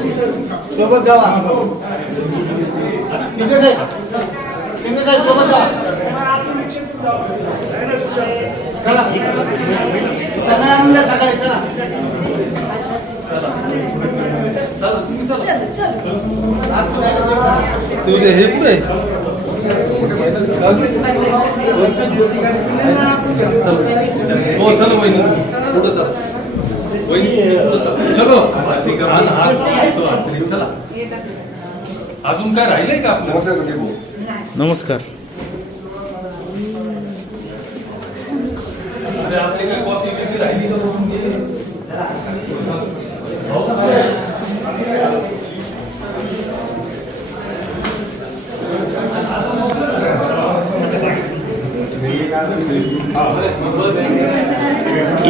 सोबत जावा. शिंदे साहेब सोबत जावा. चला चला आणूया सकाळी. चला हे पुढे हो चलो वहिनी पुढे चला. चलो अजून काय राहिलंय का आपलं? नमस्कार. अरे आपली काय कॉपी बिपी राहिली का?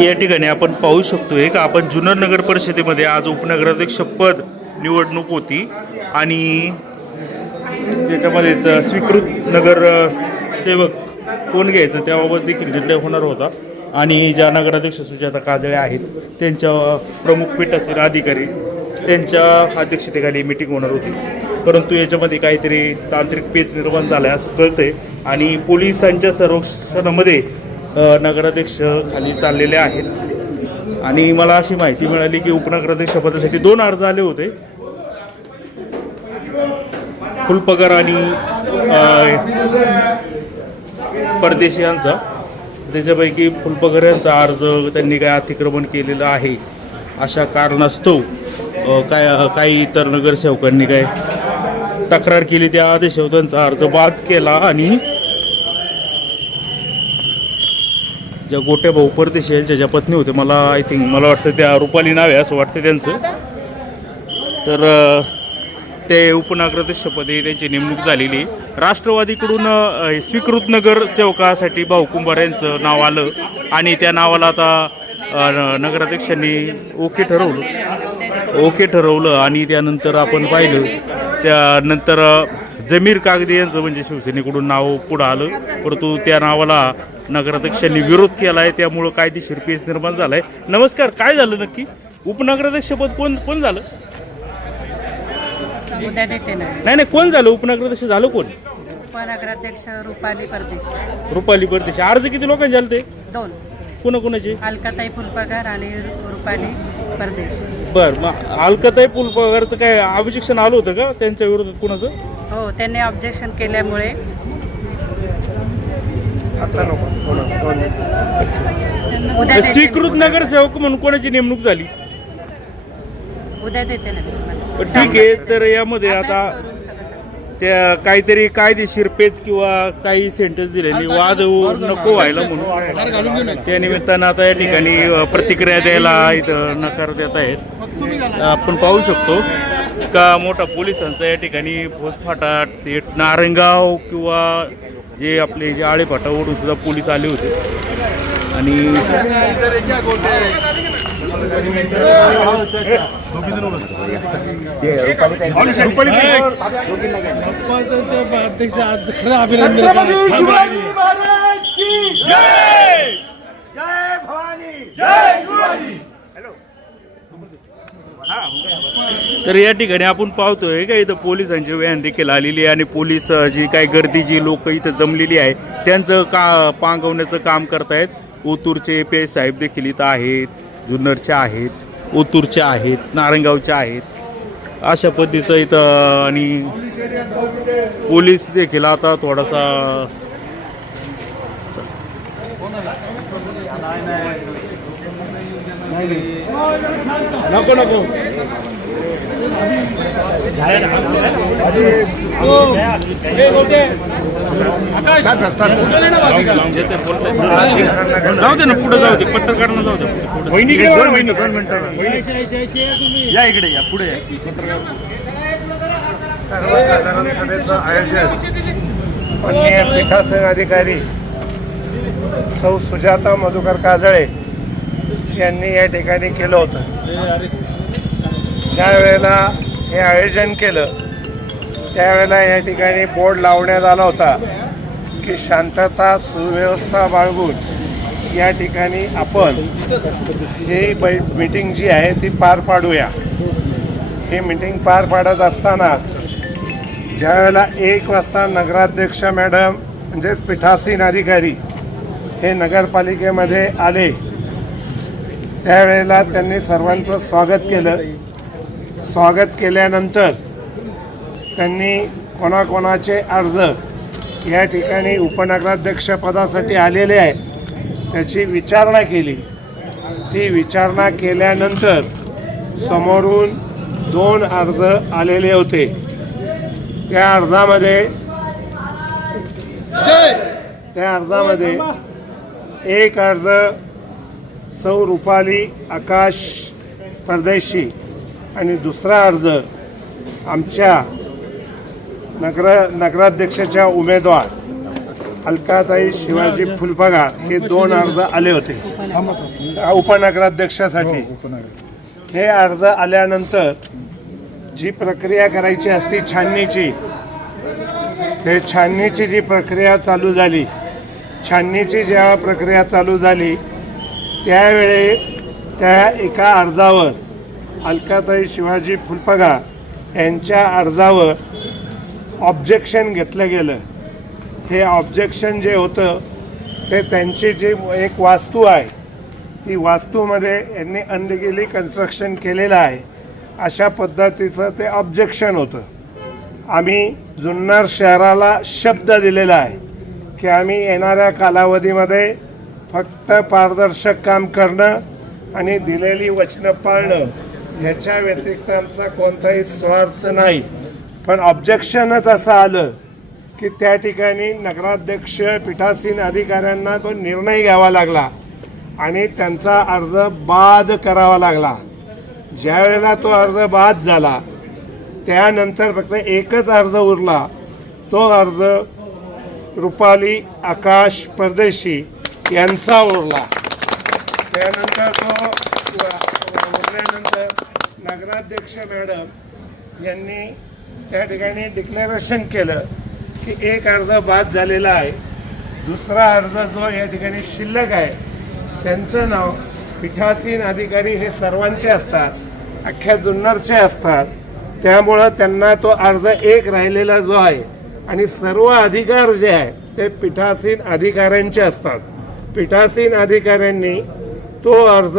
या ठिकाणी आपण पाहू शकतोय का आपण जुन्नर नगर परिषदेमध्ये आज उपनगराध्यक्ष पद निवडणूक होती आणि त्याच्यामध्येच स्वीकृत नगर सेवक कोण घ्यायचं त्याबाबत देखील निर्णय होणार होता आणि ज्या नगराध्यक्ष सुजाता काजळे आहेत त्यांच्या प्रमुख पीठातील अधिकारी त्यांच्या अध्यक्षतेखाली मीटिंग होणार होती. परंतु याच्यामध्ये काहीतरी तांत्रिक पेच निर्माण झाला आहे असं कळतंय आणि पोलिसांच्या संरक्षणामध्ये नगराध्यक्ष खाली चाललेले आहेत आणि मला अशी माहिती मिळाली की उपनगराध्यक्ष पदासाठी 2 अर्ज आले होते. फुलपगार आणि परदेशी यांचा. त्याच्यापैकी फुलपगार यांचा अर्ज त्यांनी काय अतिक्रमण केलेलं आहे अशा कारणास्तव काही इतर नगरसेवकांनी काय तक्रार केली. त्या आदेशावर त्यांचा अर्ज बाद केला आणि ज्या गोट्या भाऊ परदेशी यांच्या ज्या पत्नी होते मला वाटतं त्या रुपाली नाव आहे असं वाटतं त्यांचं. तर ते उपनगराध्यक्षपदी त्यांची नेमणूक झालेली. राष्ट्रवादीकडून स्वीकृत नगर सेवकासाठी भाऊ कुंभार यांचं नाव आलं आणि त्या नावाला आता नगराध्यक्षांनी ओके ठरवलं आणि त्यानंतर आपण पाहिलं त्यानंतर जमीर कागदे यांचं म्हणजे शिवसेनेकडून नाव पुढं आलं. परंतु त्या नावाला नगराध्यक्षांनी विरोध केला आहे त्यामुळं कायदेशीर पेच निर्माण झाला आहे. नमस्कार, काय झालं नक्की? उपनगराध्यक्षपद कोण झालं? नाही कोण झालं उपनगराध्यक्ष झालं? कोण उपनगराध्यक्ष? रुपाली परदेशी. अर्ज किती लोकांचे झाले ते? 2. कोणाकोणाचे? अलकाताई फुलपगार आणि रुपाली परदेशी. बर, मग अलकाताई फुलपगारचं काय ऑब्जेक्शन आलं होतं का त्यांच्या विरोधात कोणाचं? हो, त्यांनी ऑब्जेक्शन केल्यामुळे स्वीकृत नगरसेवक म्हणून कोणाची नेमणूक झाली? उद्या देते ना. ठीक आहे. तर यामध्ये आता त्या काहीतरी कायदेशीर पेच किंवा काही सेंटेन्स दिलेली वाद नको व्हायला म्हणून त्या निमित्तानं आता या ठिकाणी प्रतिक्रिया द्यायला इथं नकार देत आहेत. आपण पाहू शकतो का मोठा पोलिसांचा या ठिकाणी फौजफाटा नारंगाव किंवा जे आपले जे आळेफाटा ओढून सुद्धा पोलीस आले होते आणि तर या ठिकाणी आपण पाहतोय का इथं पोलिसांची व्हॅन देखील आलेली आहे आणि पोलीस जी काही गर्दी जी लोक इथं जमलेली आहे त्यांचं पांगवण्याचं काम करतायत. ओतूरचे पी साहेब देखील इथं आहेत, जुन्नरच्या आहेत, ओतूरच्या आहेत, नारंगावच्या आहेत. अशा पद्धतीचं इथं आणि पोलीस देखील आता थोडासा नको जाऊ दे ना पुढे जाऊ दे पत्रकारांना जाऊ दे. या इकडे या पुढे सर्वसाधारण सभेचं आयोजन माननीय पीठासीन अधिकारी सौ सुजाता मधुकर काजळे यांनी या ठिकाणी केलं होतं. ज्या वेळेला हे आयोजन केलं त्यावेळेला या ठिकाणी बोर्ड लावण्यात आला होता की शांतता सुव्यवस्था बाळगून या ठिकाणी आपण ही मीटिंग जी आहे ती पार पाडूया. ही मीटिंग पार पाडत असताना ज्यावेळेला 1 वाजता नगराध्यक्ष मॅडम म्हणजेच पीठासीन अधिकारी हे नगरपालिकेमध्ये आले, त्यावेळेला त्यांनी सर्वांचं स्वागत केलं. स्वागत केल्यानंतर त्यांनी कोणाकोणाचे अर्ज या ठिकाणी उपनगराध्यक्षपदासाठी आलेले आहेत त्याची विचारणा केली. ती विचारणा केल्यानंतर समोरून 2 अर्ज आलेले होते. त्या अर्जामध्ये एक अर्ज सौ रुपाली आकाश परदेशी आणि दुसरा अर्ज आमच्या नगराध्यक्षाच्या उमेदवार अलकाताई शिवाजी फुलपगार हे 2 अर्ज आले होते उपनगराध्यक्षासाठी. हे अर्ज आल्यानंतर जी प्रक्रिया करायची असती छाननीची, ते छाननीची जी प्रक्रिया चालू झाली, छाननीची जेव्हा प्रक्रिया चालू झाली त्यावेळेस त्या एका अर्जावर अलकाताई शिवाजी फुलपगार यांच्या अर्जावर ऑब्जेक्शन घेतलं गेलं. हे ऑब्जेक्शन जे होतं ते त्यांची जी एक वास्तू आहे ती वास्तूमध्ये यांनी अनलिगली कन्स्ट्रक्शन केलेलं आहे अशा पद्धतीचं ते ऑब्जेक्शन होतं. आम्ही जुन्नर शहराला शब्द दिलेला आहे की आम्ही येणाऱ्या कालावधीमध्ये फक्त पारदर्शक काम करणं आणि दिलेली वचनं पाळणं ह्याच्या व्यतिरिक्त आमचा कोणताही स्वार्थ नाही. पण ऑब्जेक्शनच असं आलं की त्या ठिकाणी नगराध्यक्ष पीठासीन अधिकाऱ्यांना तो निर्णय घ्यावा लागला आणि त्यांचा अर्ज बाद करावा लागला. ज्या वेळेला तो अर्ज बाद झाला त्यानंतर फक्त एकच अर्ज उरला. तो अर्ज रुपाली आकाश परदेशी यांचा उरला. त्यानंतर तो उरल्यानंतर नगराध्यक्ष मॅडम यांनी त्या ठिकाणी डिक्लेरेशन केलं की एक अर्ज बाद झालेला आहे, दुसरा अर्ज जो या ठिकाणी शिल्लक आहे त्यांचं नाव पीठासीन अधिकारी हे सर्वांचे असतात, अख्ख्या जुन्नरचे असतात, त्यामुळं त्यांना तो अर्ज एक राहिलेला जो आहे आणि सर्व अधिकार जे आहे ते पीठासीन अधिकाऱ्यांचे असतात. पीठासीन अधिकाऱ्यांनी तो अर्ज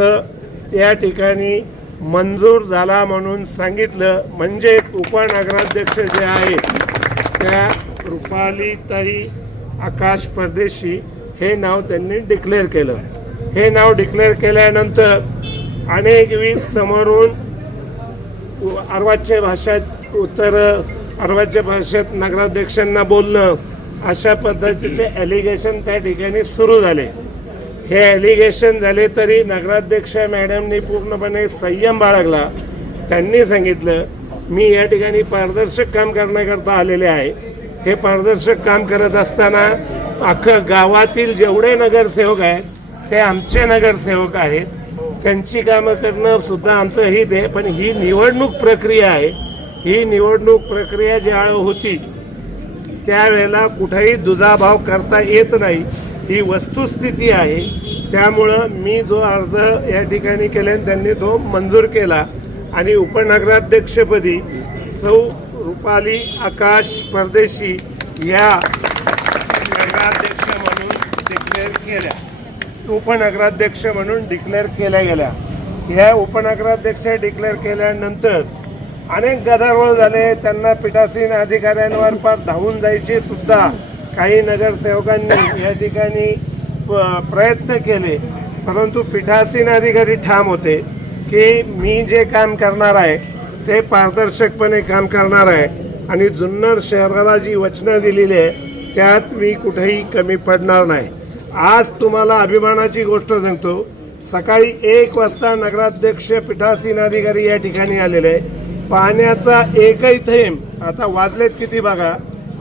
या ठिकाणी मंजूर झाला म्हणून सांगितलं. म्हणजे उपनगराध्यक्ष जे आहेत त्या रुपालीताई आकाश परदेशी हे नाव त्यांनी डिक्लेअर केलं. हे नाव डिक्लेअर केल्यानंतर अनेकविध समोरून अर्वाच्य भाषेत अर्वाच्य भाषेत नगराध्यक्षांना बोलणं अशा पद्धतीचे ॲलिगेशन त्या ठिकाणी सुरू झाले. हे ॲलिगेशन झाले तरी नगराध्यक्ष मॅडमनी पूर्णपणे संयम बाळगला. त्यांनी सांगितलं मी या ठिकाणी पारदर्शक काम करण्याकरता आलेले आहे. हे पारदर्शक काम करत असताना अख्खं गावातील जेवढे नगरसेवक आहेत ते आमचे नगरसेवक आहेत, त्यांची कामं करणं सुद्धा आमचं हित आहे. पण ही निवडणूक प्रक्रिया आहे. ही निवडणूक प्रक्रिया ज्या होती त्यावेळेला कुठेही दुजाभाव करता येत नाही, ही वस्तुस्थिती आहे. त्यामुळं मी जो अर्ज या ठिकाणी केला त्यांनी तो मंजूर केला आणि उपनगराध्यक्षपदी सौ रुपाली आकाश परदेशी या नगराध्यक्ष म्हणून डिक्लेअर केल्या, उपनगराध्यक्ष म्हणून डिक्लेअर केल्या गेल्या. ह्या उपनगराध्यक्ष डिक्लेअर केल्यानंतर अनेक गदारोळ झाले. त्यांना पीठासीन अधिकाऱ्यांवर पार धावून जायचे सुद्धा काही नगरसेवकांनी या ठिकाणी प्रयत्न केले. परंतु पीठासीन अधिकारी ठाम होते की मी जे काम करणार आहे ते पारदर्शकपणे काम करणार आहे आणि जुन्नर शहराला जी वचनं दिलेली आहे त्यात मी कुठेही कमी पडणार नाही. आज तुम्हाला अभिमानाची गोष्ट सांगतो, सकाळी 1 वाजता नगराध्यक्ष पीठासीन अधिकारी या ठिकाणी आलेले आहे. पाण्याचा एकही थेंब, आता वाजलेत किती बघा,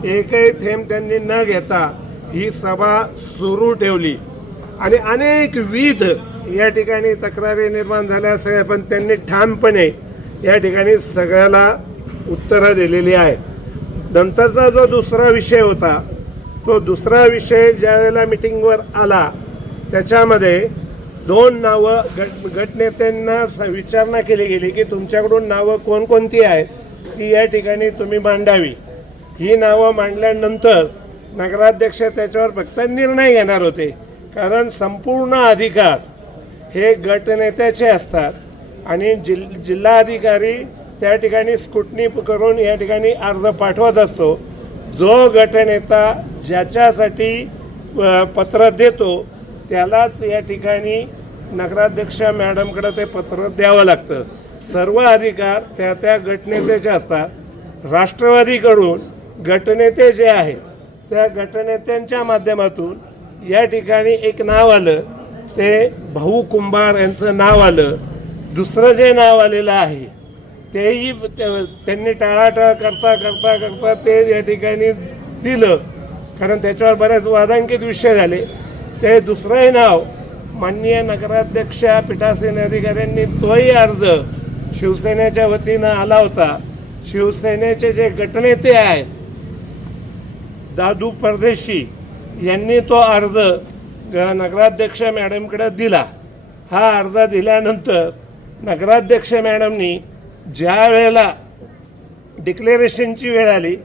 एकही थेंब त्यांनी न घेता ही सभा सुरू ठेवली आणि अनेक विध या ठिकाणी तक्रारी निर्माण झाल्या सगळ्या, पण त्यांनी ठामपणे या ठिकाणी सगळ्याला उत्तरं दिलेली आहेत. नंतरचा जो दुसरा विषय होता तो दुसरा विषय ज्या वेळेला मिटिंगवर आला त्याच्यामध्ये 2 नावं गटनेत्यांना विचारणा केली गेली की तुमच्याकडून नावं कोणकोणती आहेत ती या ठिकाणी तुम्ही मांडावी. ही नावं मांडल्यानंतर नगराध्यक्ष त्याच्यावर फक्त निर्णय घेणार होते, कारण संपूर्ण अधिकार हे गटनेत्याचे असतात आणि जिल्हाधिकारी त्या ठिकाणी स्क्रुटनी करून या ठिकाणी अर्ज पाठवत असतो. जो गटनेता ज्याच्यासाठी पत्र देतो त्यालाच या ठिकाणी नगराध्यक्ष मॅडमकडे ते पत्र द्यावं लागतं. सर्व अधिकार त्या गटनेत्याचे असतात. राष्ट्रवादीकडून गटनेते जे आहेत त्या गटनेत्यांच्या माध्यमातून या ठिकाणी एक नाव आलं, ते भाऊ कुंभार यांचं नाव आलं. दुसरं जे नाव आलेलं आहे तेही त्यांनी टाळाटाळ करता ते या ठिकाणी दिलं, कारण त्याच्यावर बऱ्याच वादांकित विषय झाले. ते दुसरंही नाव माननीय नगराध्यक्ष पीठासीन अधिकाऱ्यांनी तोही अर्ज शिवसेनेच्या वतीनं आला होता. शिवसेनेचे जे गटनेते आहेत दादू परदेशी यांनी तो अर्ज नगराध्यक्ष मॅडमकडे दिला. हा अर्ज दिल्यानंतर नगराध्यक्ष मॅडमनी ज्या वेळेला डिक्लेरेशनची वेळ आली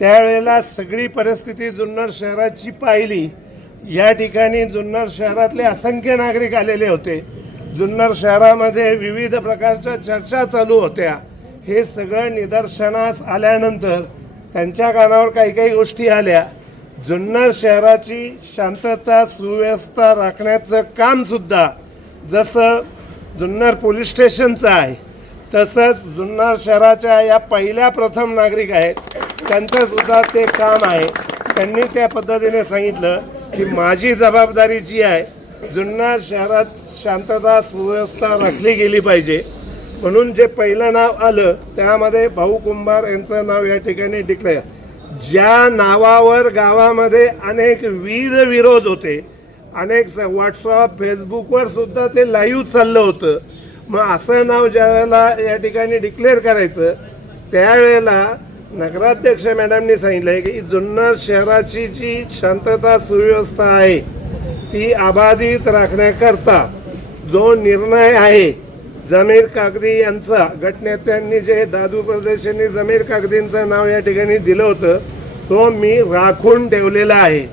त्यावेळेला सगळी परिस्थिती जुन्नर शहराची पाहिली. या ठिकाणी जुन्नर शहरातले असंख्य नागरिक आलेले होते. जुन्नर शहरामध्ये विविध प्रकारच्या चर्चा चालू होत्या. हे सगळं निदर्शनास आल्यानंतर त्यांच्या कानावर काही गोष्टी आल्या. जुन्नर शहराची शांतता सुव्यवस्था राखण्याचं कामसुद्धा जसं जुन्नर पोलीस स्टेशनचं आहे तसंच जुन्नर शहराच्या या पहिल्या प्रथम नागरिक आहेत त्यांचंसुद्धा ते काम आहे. त्यांनी त्या पद्धतीने सांगितलं की माझी जबाबदारी जी आहे जुन्नर शहरात शांतता सुव्यवस्था राखली गेली पाहिजे. म्हणून जे पहिलं नाव आलं त्यामध्ये भाऊ कुंभार यांचं नाव या ठिकाणी डिक्लेअर. ज्या नावावर गावामध्ये अनेक विरोध होते, अनेक व्हॉट्सअप फेसबुकवर सुद्धा ते लाईव्ह चाललं होतं. मग असं नाव ज्या वेळेला या ठिकाणी डिक्लेअर करायचं त्यावेळेला नगराध्यक्ष मॅडमनी सांगितलं की जुन्नर शहराची जी शांतता सुव्यवस्था आहे ती अबाधित राखण्याकरता जो निर्णय आहे जमीर कागदी यांचा, गटनेत्यांनी जे दादू परदेशींनी जमीर कागदींचं नाव या ठिकाणी दिलं होतं तो मी राखून ठेवलेला आहे.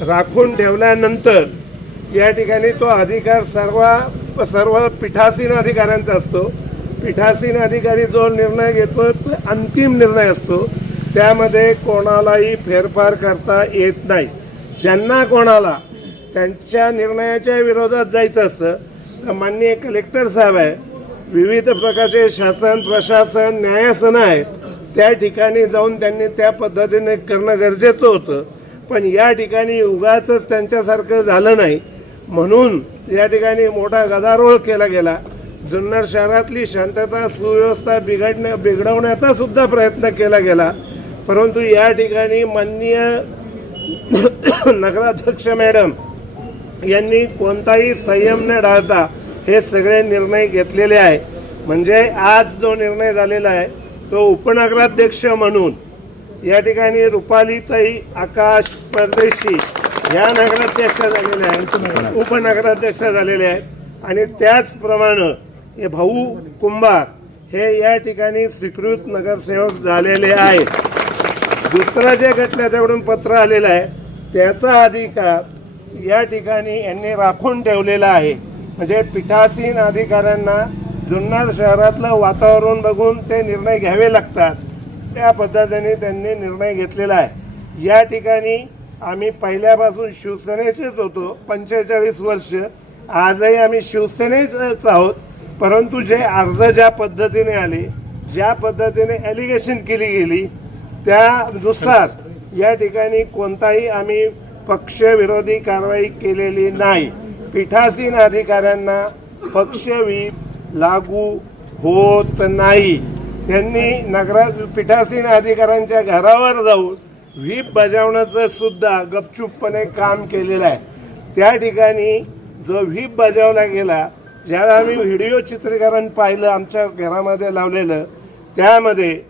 राखून ठेवल्यानंतर या ठिकाणी तो अधिकार सर्व पीठासीन अधिकाऱ्यांचा असतो. पीठासीन अधिकारी जो निर्णय घेतो तो अंतिम निर्णय असतो. त्यामध्ये कोणालाही फेरफार करता येत नाही. ज्यांना कोणाला त्यांच्या निर्णयाच्या विरोधात जायचं असतं तर माननीय कलेक्टर साहेब आहे, विविध प्रकारचे शासन प्रशासन न्यायासनं आहेत, त्या ठिकाणी जाऊन त्यांनी त्या पद्धतीने करणं गरजेचं होतं. पण या ठिकाणी उगाचच त्यांच्यासारखं झालं नाही म्हणून या ठिकाणी मोठा गदारोळ केला गेला. जुन्नर शहरातली शांतता सुव्यवस्था बिघडवण्याचा सुद्धा प्रयत्न केला गेला. परंतु या ठिकाणी माननीय नगराध्यक्ष मॅडम यांनी कोणताही संयम न टाळता हे सगळे निर्णय घेतलेले आहे. म्हणजे आज जो निर्णय झालेला आहे तो उपनगराध्यक्ष म्हणून या ठिकाणी रुपालीताई आकाश परदेशी या नगराध्यक्ष झालेल्या आहेत, उपनगराध्यक्ष झालेले आहेत. आणि त्याचप्रमाणे हे भाऊ कुंभार हे या ठिकाणी स्वीकृत नगरसेवक झालेले आहेत. दुसरं जे गटनेत्याकडून पत्र आलेलं आहे त्याचा अधिकार या ठिकाणी यांनी राखून ठेवलेला आहे. म्हणजे पीठासीन अधिकाऱ्यांना जुन्नर शहरातलं वातावरण बघून ते निर्णय घ्यावे लागतात. त्या पद्धतीने त्यांनी निर्णय घेतलेला आहे. या ठिकाणी आम्ही पहिल्यापासून शिवसेनेचेच होतो, 45 वर्ष. आजही आम्ही शिवसेनेच आहोत. परंतु जे अर्ज ज्या पद्धतीने आले, ज्या पद्धतीने ॲलिगेशन केली गेली त्यानुसार या ठिकाणी कोणताही आम्ही पक्षविरोधी कारवाई केलेली नाही. पीठासीन अधिकाऱ्यांना पक्षव्हीप लागू होत नाही. त्यांनी पीठासीन अधिकाऱ्यांच्या घरावर जाऊन व्हीप बजावण्याचं सुद्धा गपचूपपणे काम केलेलं आहे. त्या ठिकाणी जो व्हीप बजावला गेला, ज्यावेळी आम्ही व्हिडिओ चित्रीकरण पाहिलं आमच्या घरामध्ये लावलेलं, त्यामध्ये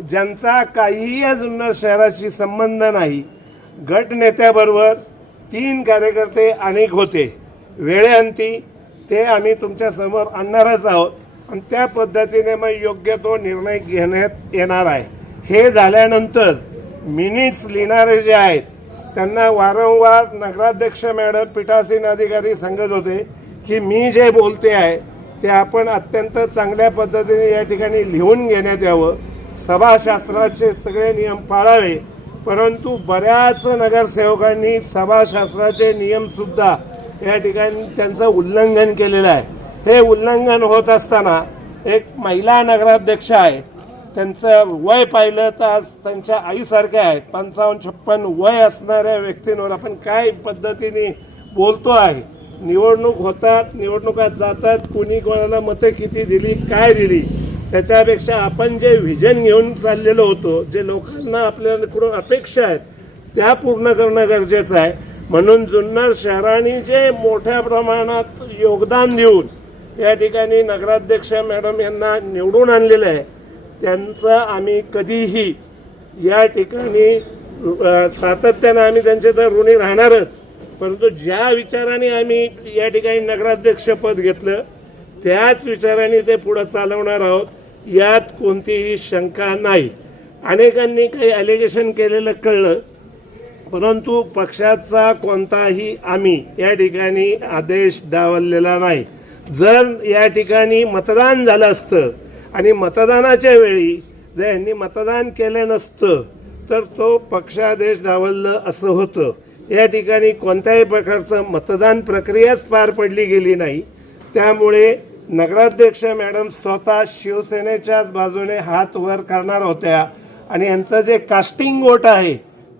ज्यांचा काहीही जुन्नर शहराशी संबंध नाही, गट नेत्याबरोबर 3 कार्यकर्ते अनेक होते. वेळेअंती ते आम्ही तुमच्या समोर आणणारच आहोत आणि त्या पद्धतीने मग योग्य तो निर्णय घेण्यात येणार आहे. हे झाल्यानंतर मिनिट्स लिहिणारे जे आहेत त्यांना वारंवार नगराध्यक्ष मॅडम पीठासीन अधिकारी सांगत होते की मी जे बोलते आहे ते आपण अत्यंत चांगल्या पद्धतीने या ठिकाणी लिहून घेण्यात यावं, सभाशास्त्राचे सगळे नियम पाळावे. परंतु बऱ्याच नगरसेवकांनी सभाशास्त्राचे नियमसुद्धा या ठिकाणी त्यांचं उल्लंघन केलेलं आहे. हे उल्लंघन होत असताना एक महिला नगराध्यक्ष आहे, त्यांचं वय पाहिलं तर आज त्यांच्या आईसारखे आहेत, 55-56 वय असणाऱ्या व्यक्तींवर आपण काय पद्धतीने बोलतो आहे. निवडणूक होतात, निवडणुका जातात, कुणी कोणाला मतं किती दिली काय दिली त्याच्यापेक्षा आपण जे व्हिजन घेऊन चाललेलो होतो, जे लोकांना आपल्याकडून अपेक्षा आहेत त्या पूर्ण करणं गरजेचं आहे. म्हणून जुन्नर शहराने जे मोठ्या प्रमाणात योगदान देऊन या ठिकाणी नगराध्यक्ष मॅडम यांना निवडून आणलेलं आहे त्यांचं आम्ही कधीही या ठिकाणी सातत्यानं आम्ही त्यांचे तर ऋणी राहणारच. परंतु ज्या विचाराने आम्ही या ठिकाणी नगराध्यक्षपद घेतलं त्याच विचाराने ते पुढं चालवणार आहोत, यात कोणतीही शंका नाही. अनेकांनी काही ॲलिगेशन केलेलं कळलं, परंतु पक्षाचा कोणताही आम्ही या ठिकाणी आदेश डावललेला नाही. जर या ठिकाणी मतदान झालं असतं आणि मतदानाच्या वेळी जर यांनी मतदान केलं नसतं तर तो पक्षादेश डावललं असं होतं. या ठिकाणी कोणत्याही प्रकारचं मतदान प्रक्रियाच पार पडली गेली नाही. त्यामुळे नगराध्यक्ष मॅडम स्वतः शिवसेनेच्याच बाजूने हात वर करणार होत्या आणि यांचं जे कास्टिंग वोट आहे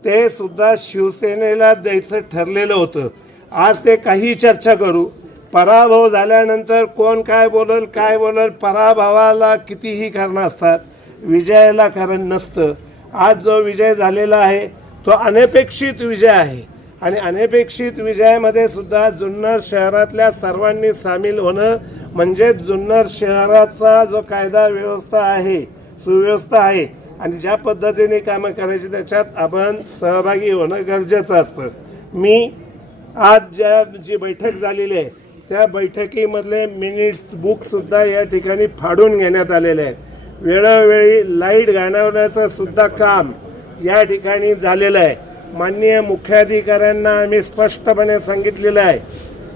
ते सुद्धा शिवसेनेला द्यायचं ठरलेलं होतं. आज ते काही चर्चा करू, पराभव झाल्यानंतर कोण काय बोलल पराभवाला कितीही कारणं असतात, विजयाला कारण नसतं. आज जो विजय झालेला आहे तो अनपेक्षित विजय आहे आणि अनपेक्षित विजयामध्ये सुद्धा जुन्नर शहरातल्या सर्वांनी सामील होणं म्हणजे जुन्नर शहराचा जो कायदा व्यवस्था आहे, सुव्यवस्था आहे आणि ज्या पद्धतीने कामं करायची त्याच्यात आपण सहभागी होणं गरजेचं असतं. मी आज जी बैठक झालेली आहे त्या बैठकीमधले मिनिट्स बुकसुद्धा या ठिकाणी फाडून घेण्यात आलेले आहेत. वेळोवेळी लाईट घालवण्याचं सुद्धा काम या ठिकाणी झालेलं आहे. माननीय मुख्याधिकाऱ्यांना आम्ही स्पष्टपणे सांगितलेलं आहे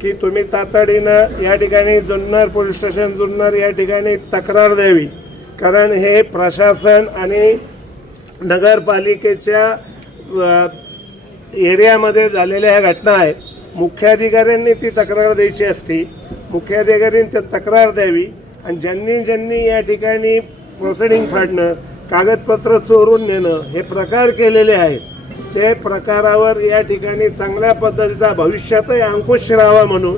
की तुम्ही तातडीनं या ठिकाणी जुन्नर पोलीस स्टेशन जुन्नर या ठिकाणी तक्रार द्यावी, कारण हे प्रशासन आणि नगरपालिकेच्या एरियामध्ये झालेल्या ह्या घटना आहेत. मुख्याधिकाऱ्यांनी ती तक्रार द्यायची असती, मुख्याधिकाऱ्यांनी ती तक्रार द्यावी आणि ज्यांनी या ठिकाणी प्रोसिडिंग फाडणं, कागदपत्र चोरून नेणं हे प्रकार केलेले आहेत ते प्रकारावर या ठिकाणी चांगल्या पद्धतीचा भविष्यातही अंकुश राहावा म्हणून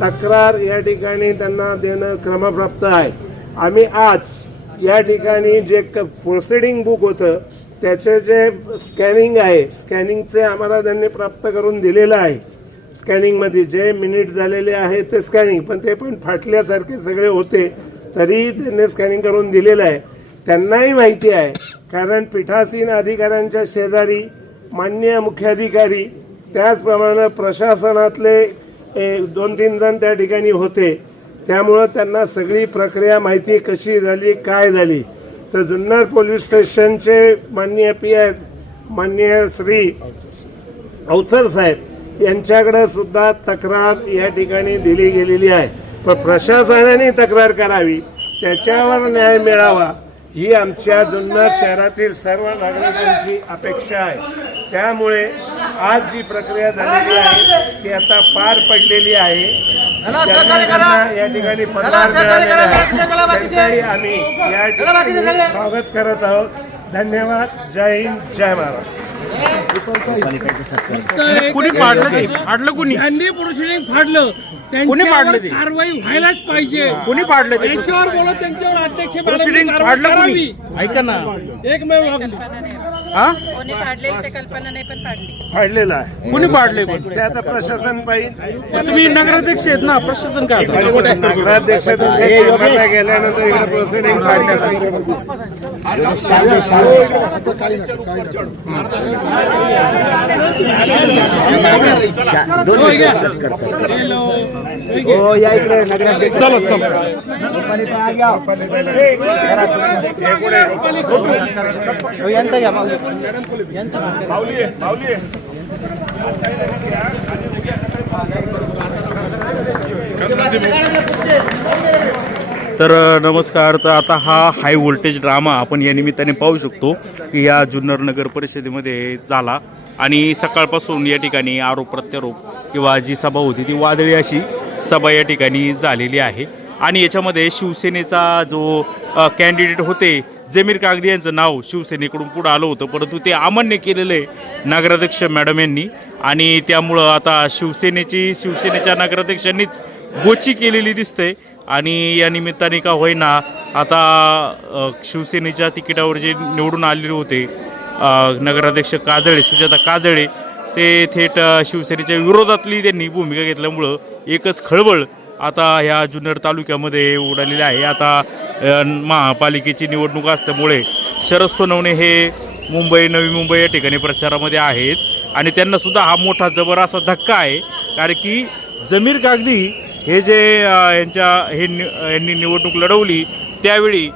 तक्रार या ठिकाणी त्यांना देणं क्रमप्राप्त आहे. आम्ही आज या ठिकाणी जे प्रोसिडिंग बुक होतं त्याचे जे स्कॅनिंग आहे, स्कॅनिंगचे आम्हाला त्यांनी प्राप्त करून दिलेलं आहे. स्कॅनिंगमध्ये जे मिनिट झालेले आहे ते स्कॅनिंग, पण ते पण फाटल्यासारखे सगळे होते तरी त्यांनी स्कॅनिंग करून दिलेलं आहे. त्यांनाही माहिती आहे, कारण पीठासीन अधिकाऱ्यांच्या शेजारी माननीय मुख्याधिकारी त्याचप्रमाणे प्रशासनातले 2-3 जण त्या ठिकाणी होते, त्यामुळं त्यांना सगळी प्रक्रिया माहिती कशी झाली काय झाली. तर जुन्नर पोलीस स्टेशनचे माननीय PI माननीय श्री अवचर साहेब यांच्याकडे सुद्धा तक्रार या ठिकाणी दिली गेलेली आहे. पण प्रशासनाने तक्रार करावी, त्याच्यावर न्याय मिळावा ही आमच्या जुन्नर शहरातील सर्व नागरिकांची अपेक्षा आहे. त्यामुळे आज जी प्रक्रिया झालेली आहे ती आता पार पडलेली आहे. ज्यांना या ठिकाणी पगार मिळालेला आहे त्यांचाही आम्ही या ठिकाणी स्वागत करत आहोत. धन्यवाद. जय हिंद, जय महाराष्ट्र. कुणी पाडलं ते? फाडलं कुणी? ज्यांनी प्रोसिडिंग फाडलं कोणी पाडलं त्यांच्यावर ते? कारवाई व्हायलाच पाहिजे. कोणी पाडलं ते? त्यांच्यावर बोलत त्यांच्यावर अध्यक्ष प्रोसिडिंग कारवाई फाडलं करावी. कुणी? ऐका ना, एकमेव वागली. हा कोणी पाडलेली ते कल्पना नाही पण पाडली. फाडलेला आहे. कुणी पाडले पण ते आता प्रशासन पाहिजे. तुम्ही नगराध्यक्ष आहेत ना, प्रशासन काय नगराध्यक्ष तुमच्या चेंबरला गेल्यानंतर इकडे प्रोसिडिंग काढण्यात आली. तर नमस्कार. तर आता हा हाय व्होल्टेज ड्रामा आपण या निमित्ताने पाहू शकतो की या जुन्नर नगर परिषदेमध्ये झाला आणि सकाळपासून या ठिकाणी आरोप प्रत्यारोप किंवा जी सभा होती ती वादळी अशी सभा या ठिकाणी झालेली आहे. आणि याच्यामध्ये शिवसेनेचा जो कॅन्डिडेट होते जमीर कागदी यांचं नाव शिवसेनेकडून पुढं आलं होतं, परंतु ते अमान्य केलेलं आहे नगराध्यक्ष मॅडम यांनी. आणि त्यामुळं आता शिवसेनेच्या नगराध्यक्षांनीच गोची केलेली दिसते. आणि या निमित्ताने का होईना आता शिवसेनेच्या तिकिटावर जे निवडून आलेले होते नगराध्यक्ष काजळे, सुजाता काजळे, ते थेट शिवसेनेच्या विरोधातली त्यांनी भूमिका घेतल्यामुळं एकच खळबळ आता ह्या जुन्नर तालुक्यामध्ये उडालेली आहे. आता महापालिकेची निवडणूक असल्यामुळे शरद सोनवणे हे नवी मुंबई या ठिकाणी प्रचारामध्ये आहेत आणि त्यांनासुद्धा हा मोठा जबर असा धक्का आहे. कारण की जमीर कागदी हे जे यांनी निवडणूक लढवली त्यावेळी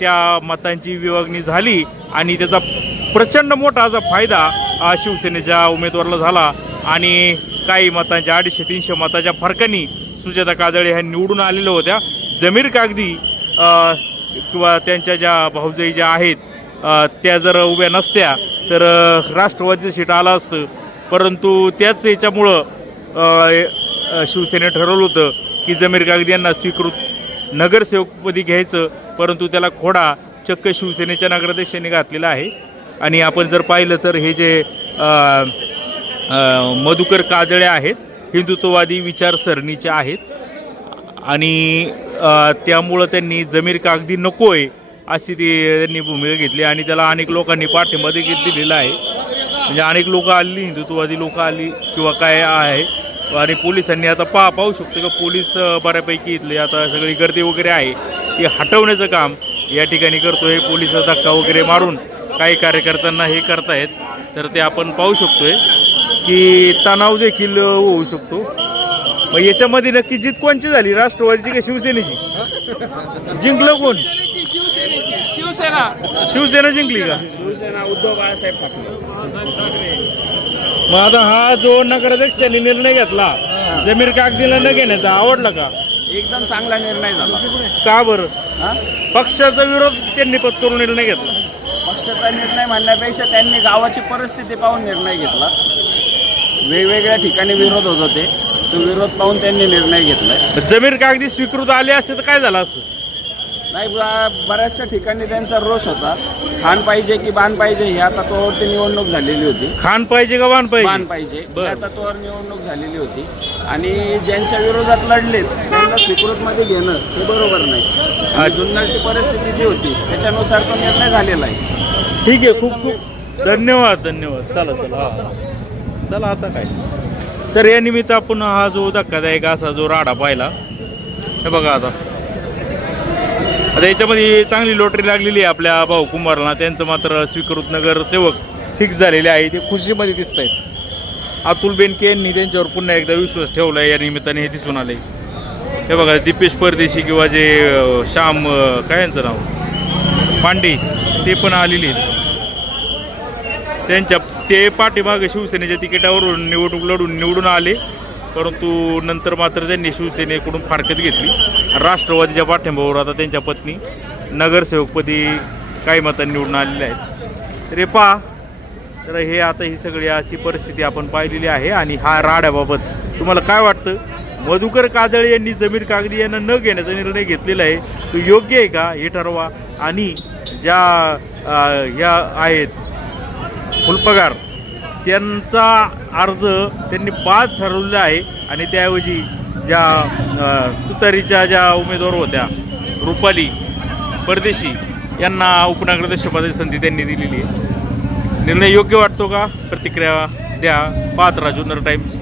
त्या मतांची विभागणी झाली आणि त्याचा प्रचंड मोठा असा फायदा शिवसेनेच्या उमेदवाराला झाला आणि काही मतांच्या 250-300 मताच्या फरकाने सुजाता काजळे ह्या निवडून आलेल्या होत्या. जमीर कागदी किंवा त्यांच्या ज्या भाऊजाई ज्या आहेत त्या जर उभ्या नसत्या तर राष्ट्रवादीचं सीट आलं असतं. परंतु त्याच याच्यामुळं शिवसेने ठरवलं होतं की जमीर कागदी यांना स्वीकृत नगरसेवकपदी घ्यायचं, परंतु त्याला खोडा चक्क शिवसेनेच्या नगराध्यक्षांनी घातलेला आहे. आणि आपण जर पाहिलं तर हे जे मधुकर काजळे आहेत हिंदुत्ववादी विचारसरणीचे आहेत आणि त्यामुळं त्यांनी जमीर कागदी नको आहे अशी त्यांनी भूमिका घेतली आणि त्याला अनेक लोकांनी पाठिंबा देखील दिलेला आहे. म्हणजे अनेक लोक आली, हिंदुत्ववादी लोक आली किंवा काय आहे. आणि पोलिसांनी आता पाहू शकतो की पोलीस बऱ्यापैकी इथले आता सगळी गर्दी वगैरे आहे ती हटवण्याचं काम या ठिकाणी करतोय. पोलीस धक्का वगैरे मारून काही कार्यकर्त्यांना हे करतायत. तर ते आपण पाहू शकतोय की तणाव देखील होऊ शकतो. मग याच्यामध्ये नक्की जीत कोणची झाली, राष्ट्रवादीची का शिवसेनेची? जिंकलं कोण? शिवसेना जिंकली का? शिवसेना उद्धव बाळासाहेब ठाकरे. मग आता हा जो नगराध्यक्षांनी निर्णय घेतला जमीर कागदीला न घेण्याचा आवडला का? एकदम चांगला निर्णय झाला. का बरं? पक्षाचा विरोध त्यांनी पत्करून निर्णय घेतला. पक्षाचा निर्णय म्हणण्यापेक्षा त्यांनी गावाची परिस्थिती पाहून निर्णय घेतला. वेगवेगळ्या ठिकाणी विरोध होत होते, तो विरोध पाहून त्यांनी निर्णय घेतलाय. जमीर कागदी स्वीकृत आले असते तर काय झालं असं? नाही, बऱ्याचशा ठिकाणी त्यांचा रोष होता. खान पाहिजे की बाण पाहिजे ही आता तोवरती निवडणूक झालेली होती. खान पाहिजे का बाण पाहिजे? बाण पाहिजे ही आता तोवर निवडणूक झालेली होती आणि ज्यांच्या विरोधात लढलेत त्यांना स्वीकृतमध्ये घेणं हे बरोबर नाही. आणि जुन्नरची परिस्थिती जी होती त्याच्यानुसार तो निर्णय झालेला आहे. ठीक आहे, खूप खूप धन्यवाद. चला चला आता काय. तर या निमित्त आपण हा जो धक्कादायक असा जो राडा पाहिला हे बघा. आता याच्यामध्ये चांगली लॉटरी लागलेली आहे आपल्या भाऊ कुमारला. त्यांचं मात्र स्वीकृत नगरसेवक फिक्स झालेले आहे, ते खुशीमध्ये दिसत आहेत. अतुल बेनके यांनी त्यांच्यावर पुन्हा एकदा विश्वास ठेवला आहे, या निमित्ताने हे दिसून आले. हे बघा दीपेश परदेशी किंवा जे श्याम काय यांचं नाव पांडे ते पण आलेले आहेत. ते पाठीमागे शिवसेनेच्या तिकिटावरून निवडून आले, परंतु नंतर मात्र त्यांनी शिवसेनेकडून फारकत घेतली. राष्ट्रवादीच्या पाठिंब्यावर आता त्यांच्या पत्नी नगरसेवकपदी काही मतांनी निवडून आलेल्या आहेत. तर हे पहा, तर हे आता ही सगळी अशी परिस्थिती आपण पाहिलेली आहे. आणि हा राड्याबाबत तुम्हाला काय वाटतं? मधुकर काजळे यांनी जमीर कागदी यांना न घेण्याचा निर्णय घेतलेला आहे, तो योग्य आहे का हे ठरवा. आणि ज्या ह्या आहेत फुलपगार त्यांचा अर्ज त्यांनी बाद ठरवलेला आहे आणि त्याऐवजी ज्या तुतारीच्या ज्या उमेदवार होत्या रुपाली परदेशी यांना उपनगराध्यक्षपदाची संधी त्यांनी दिलेली आहे. निर्णय योग्य वाटतो का? प्रतिक्रिया द्या. पाहत राहा जुन्नर टाइम्स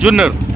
जुन्नर.